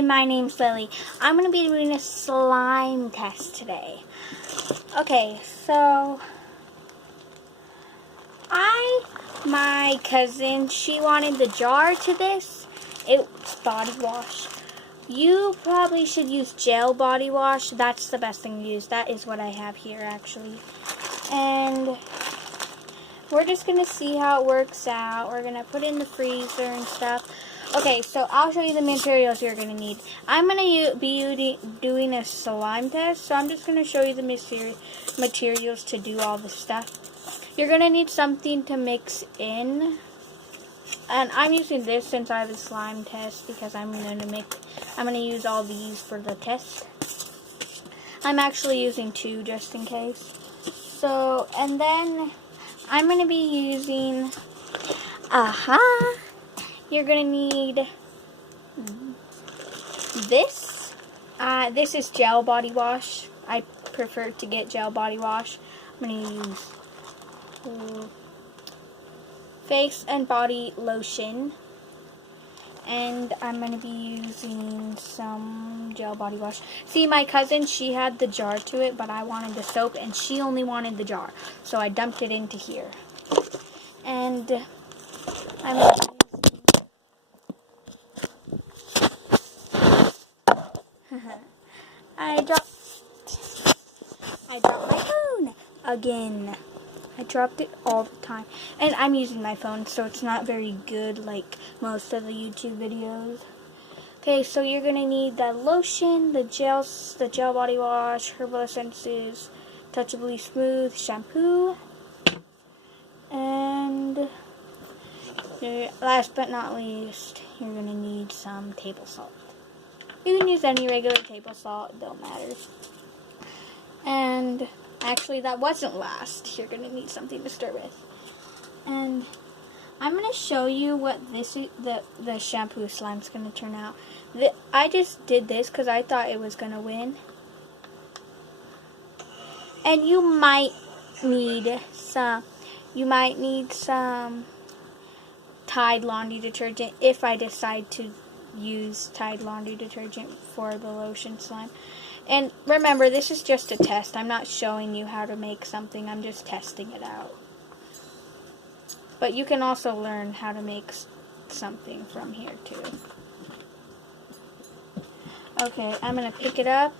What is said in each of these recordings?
Hi, my name's Lily. I'm going to be doing a slime test today. Okay, so my cousin, she wanted the jar to this. It's body wash. You probably should use gel body wash. That's the best thing to use. That is what I have here, actually. And we're just going to see how it works out. We're going to put it in the freezer and stuff. Okay, so I'll show you the materials you're going to need. I'm going to be doing a slime test, so I'm just going to show you the materials to do all this stuff. You're going to need something to mix in. And I'm using this since I have a slime test because I'm going to use all these for the test. I'm actually using 2 just in case. So, and then I'm going to be using, you're going to need this. This is gel body wash. I prefer to get gel body wash. I'm going to use face and body lotion. And I'm going to be using some gel body wash. See, my cousin, she had the jar to it, but I wanted the soap, and she only wanted the jar. So I dumped it into here. And I'm going to I dropped my phone again. I dropped it all the time. And I'm using my phone, so it's not very good like most of the YouTube videos. Okay, so you're going to need the lotion, the gel body wash, herbal essences, touchably smooth shampoo, and last but not least, you're going to need some table salt. You can use any regular table salt, it don't matter. And actually, that wasn't last. You're going to need something to stir with. And I'm going to show you what the shampoo slime's going to turn out. I just did this because I thought it was going to win. And you might need some Tide laundry detergent if I decide to use Tide laundry detergent for the lotion slime. And remember, this is just a test. I'm not showing you how to make something. I'm just testing it out. But you can also learn how to make something from here too. Okay, I'm going to pick it up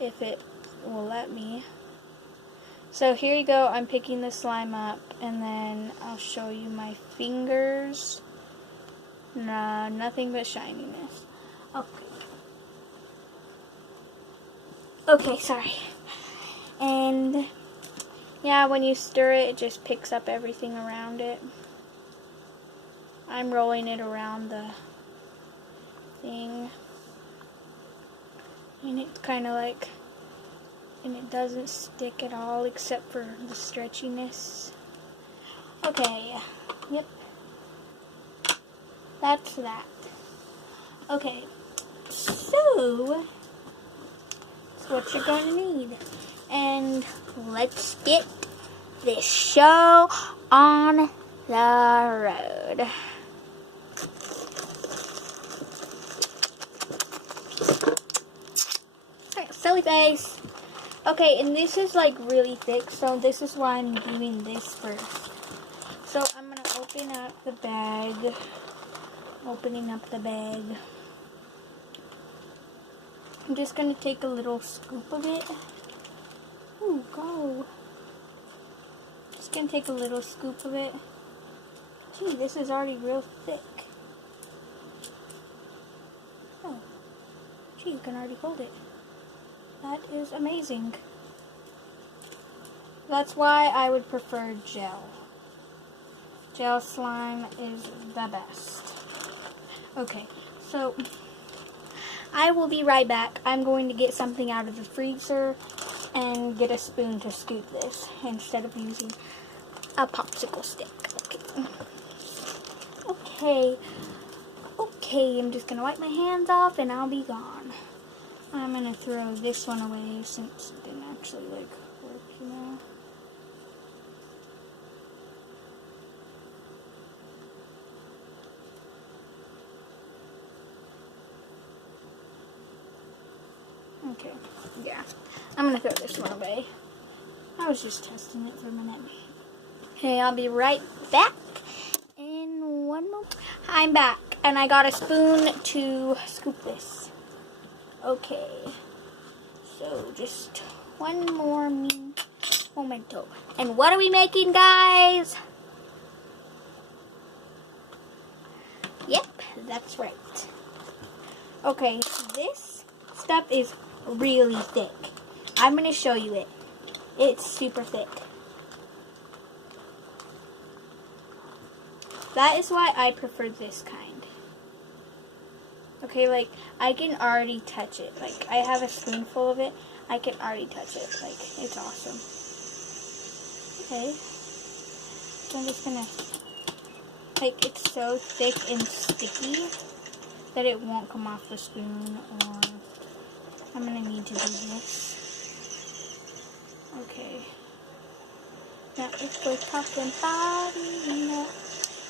if it will let me. So here you go. I'm picking the slime up, and then I'll show you my fingers. Nah, nothing but shininess. Okay, sorry. And yeah, when you stir it, it just picks up everything around it. I'm rolling it around the thing. And it's kind of like, and it doesn't stick at all except for the stretchiness. Okay, yep. That's that. Okay, so that's what you're going to need. And let's get this show on the road. Silly face. Okay, and this is like really thick, so this is why I'm doing this first. So I'm going to open up the bag. Opening up the bag. I'm just going to take a little scoop of it. Ooh, go. Just going to take a little scoop of it. Gee, this is already real thick. Oh. Gee, you can already hold it. That is amazing. That's why I would prefer gel. Gel slime is the best. Okay, so I will be right back. I'm going to get something out of the freezer and get a spoon to scoop this instead of using a popsicle stick. Okay, I'm just going to wipe my hands off and I'll be gone. I'm going to throw this one away since it didn't actually work, you know. Okay, yeah. I'm gonna throw this one away. I was just testing it for a minute. Okay, I'll be right back in one moment. I'm back, and I got a spoon to scoop this. Okay, so just one more momento. And what are we making, guys? Yep, that's right. Okay, this stuff is really thick. I'm going to show you it. It's super thick. That is why I prefer this kind. Okay, like, I can already touch it. Like, I have a spoonful of it. I can already touch it. Like, it's awesome. Okay. So I'm just going to, like, it's so thick and sticky that it won't come off the spoon, or I'm going to need to do this. Okay. Now if we're talking body, now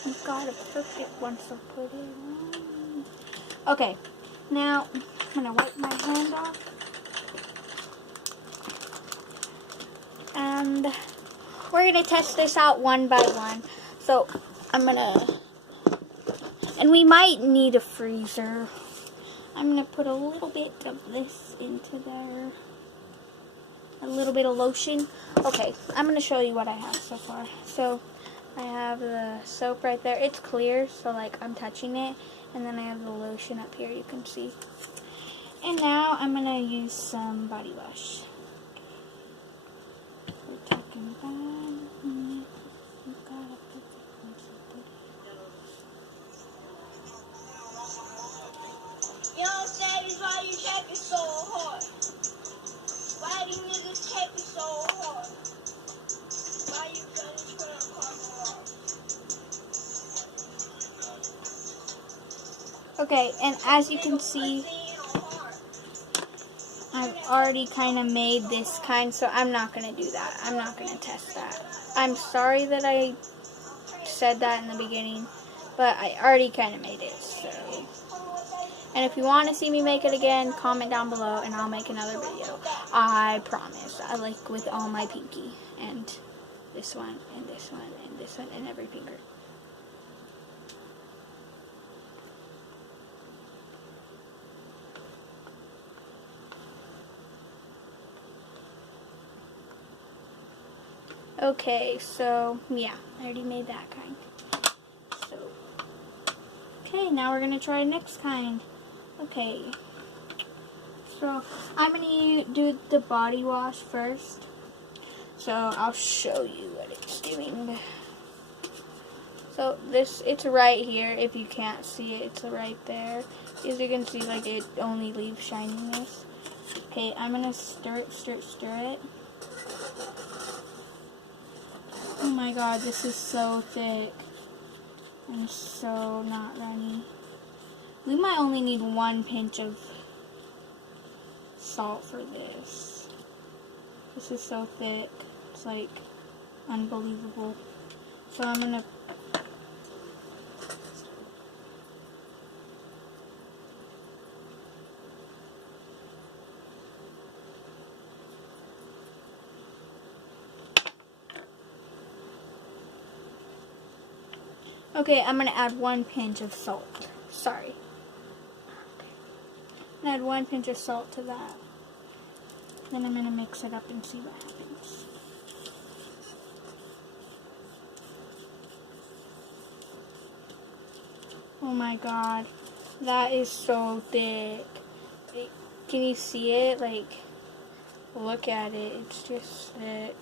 we've got a perfect one, so put it on. Okay. Now I'm going to wipe my hand off. And we're going to test this out one by one. So I'm going to, and we might need a freezer. I'm going to put a little bit of this into there. A little bit of lotion. Okay, I'm going to show you what I have so far. So I have the soap right there. It's clear, so like I'm touching it. And then I have the lotion up here, you can see. And now I'm going to use some body wash. We're talking about... Yo, Daddy, why you taking so hard? Why do niggas take it so hard? Why you gonna turn across the Okay, and as you can see, I've already kind of made this kind, so I'm not going to do that. I'm not going to test that. I'm sorry that I said that in the beginning, but I already kind of made it, so. And if you want to see me make it again, comment down below, and I'll make another video. I promise. I like with all my pinky, and this one, and this one, and this one, and every finger. Okay, so, yeah, I already made that kind. So, okay, now we're going to try next kind. Okay, so I'm going to do the body wash first. So, I'll show you what it's doing. So, it's right here. If you can't see it, it's right there. As you can see, like, it only leaves shininess. Okay, I'm going to stir it. Oh my god, this is so thick and so not runny. We might only need 1 pinch of salt for this. This is so thick. It's like unbelievable. So I'm gonna Okay, I'm gonna add 1 pinch of salt. Sorry. Add 1 pinch of salt to that. Then I'm gonna mix it up and see what happens. Oh my god, that is so thick. Can you see it? Like, look at it. It's just thick.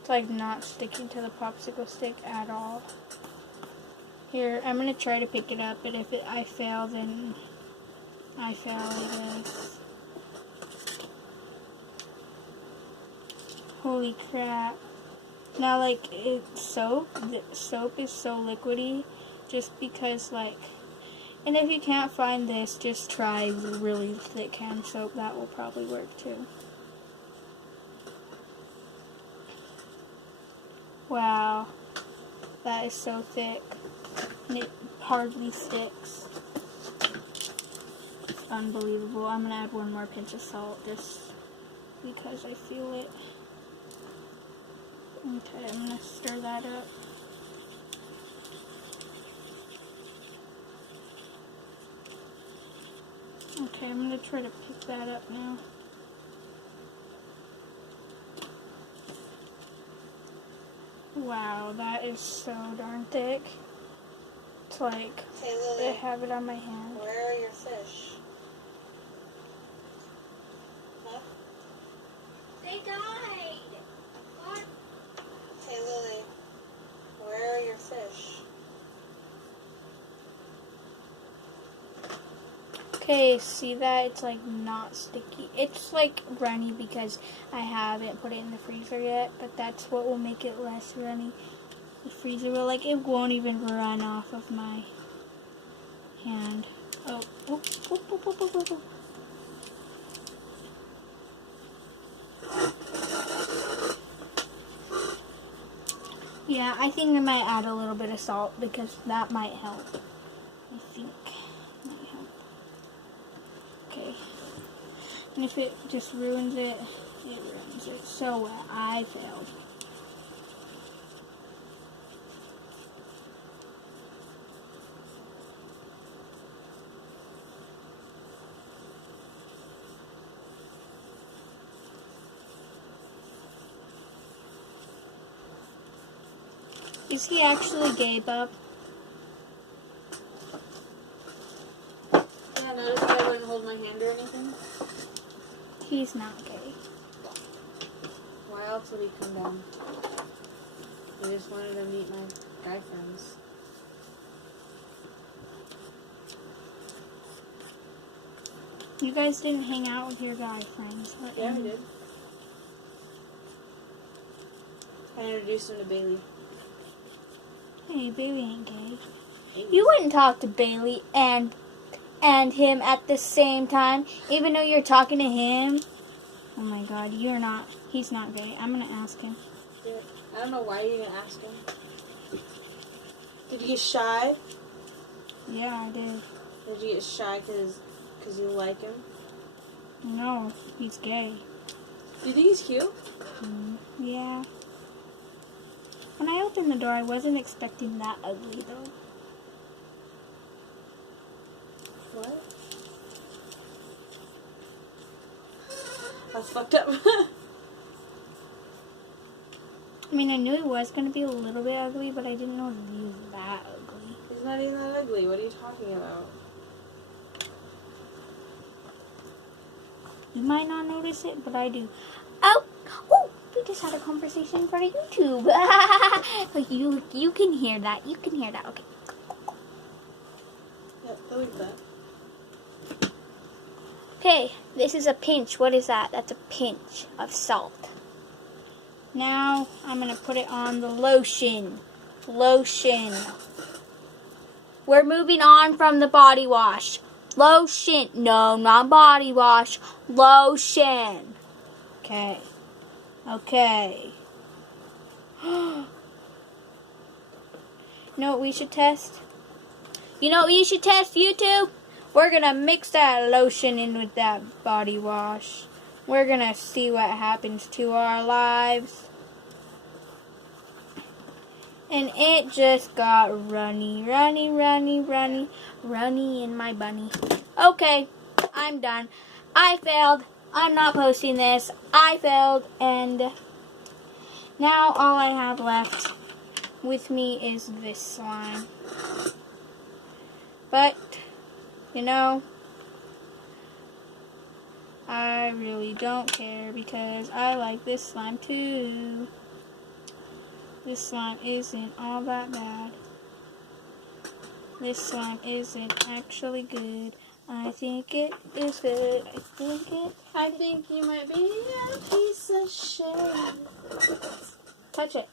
It's like not sticking to the popsicle stick at all. Here, I'm going to try to pick it up, but if I fail, then I fail, I guess. Holy crap. Now, like, soap, the soap is so liquidy, just because, like, and if you can't find this, just try really thick hand soap. That will probably work, too. Wow. That is so thick. And it hardly sticks. unbelievable. I'm gonna add one more pinch of salt just because I feel it. Okay, I'm gonna stir that up. Okay, I'm gonna try to pick that up now. Wow, that is so darn thick. It's like Hey, I Lily, have it on my hand. where are your fish? Huh? They died. What? Hey, Lily, where are your fish? Okay, see that? It's like not sticky. It's like runny because I haven't put it in the freezer yet, but that's what will make it less runny. The freezer will, like, it won't even run off of my hand. Oh, oh, oh, oh, oh, oh, oh, oh. Yeah, I think I might add a little bit of salt because that might help. I think might help. Okay. And if it just ruins it, it ruins it. So I failed. Is he actually gay, bub? Yeah, notice that I wouldn't hold my hand or anything? He's not gay. Why else would he come down? I just wanted to meet my guy friends. You guys didn't hang out with your guy friends. Yeah, I did. I introduced him to Bailey. Hey, Bailey ain't gay. You wouldn't talk to Bailey and him at the same time, even though you're talking to him. Oh my God, you're not. He's not gay. I'm gonna ask him. I don't know why you didn't ask him. Did you get shy? Yeah, I did. Did you get shy because you like him? No, he's gay. Do you think he's cute? Yeah. When I opened the door, I wasn't expecting that ugly though. What? That's fucked up. I mean, I knew he was gonna be a little bit ugly, but I didn't know he was that ugly. He's not even that ugly. What are you talking about? You might not notice it, but I do. Oh, we just had a conversation for YouTube. you can hear that. You can hear that. Okay. Yep, delete that. Okay, this is a pinch. What is that? That's a pinch of salt. Now I'm gonna put it on the lotion. Lotion. We're moving on from the body wash. Lotion. No, not body wash. Lotion. Okay. Okay. You know what we should test? You know what you should test, YouTube? We're going to mix that lotion in with that body wash. We're going to see what happens to our lives. And it just got runny in my bunny. Okay, I'm done. I failed. I'm not posting this. I failed. And now all I have left with me is this slime. But, you know, I really don't care because I like this slime too. This slime isn't all that bad. This slime isn't actually good. I think it is good. I think you might be a piece of shit. Touch it.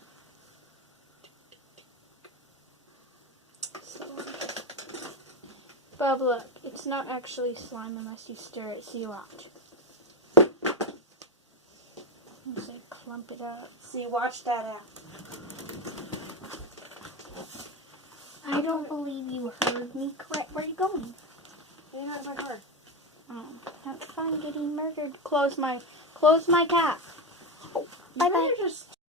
Bub, look. It's not actually slime unless you stir it. See, watch. Let's say clump it up. See, watch that out. I don't believe you heard me correct. Where are you going? You're not in my car. I'm getting murdered. Close my cap. Oh, bye bye. Just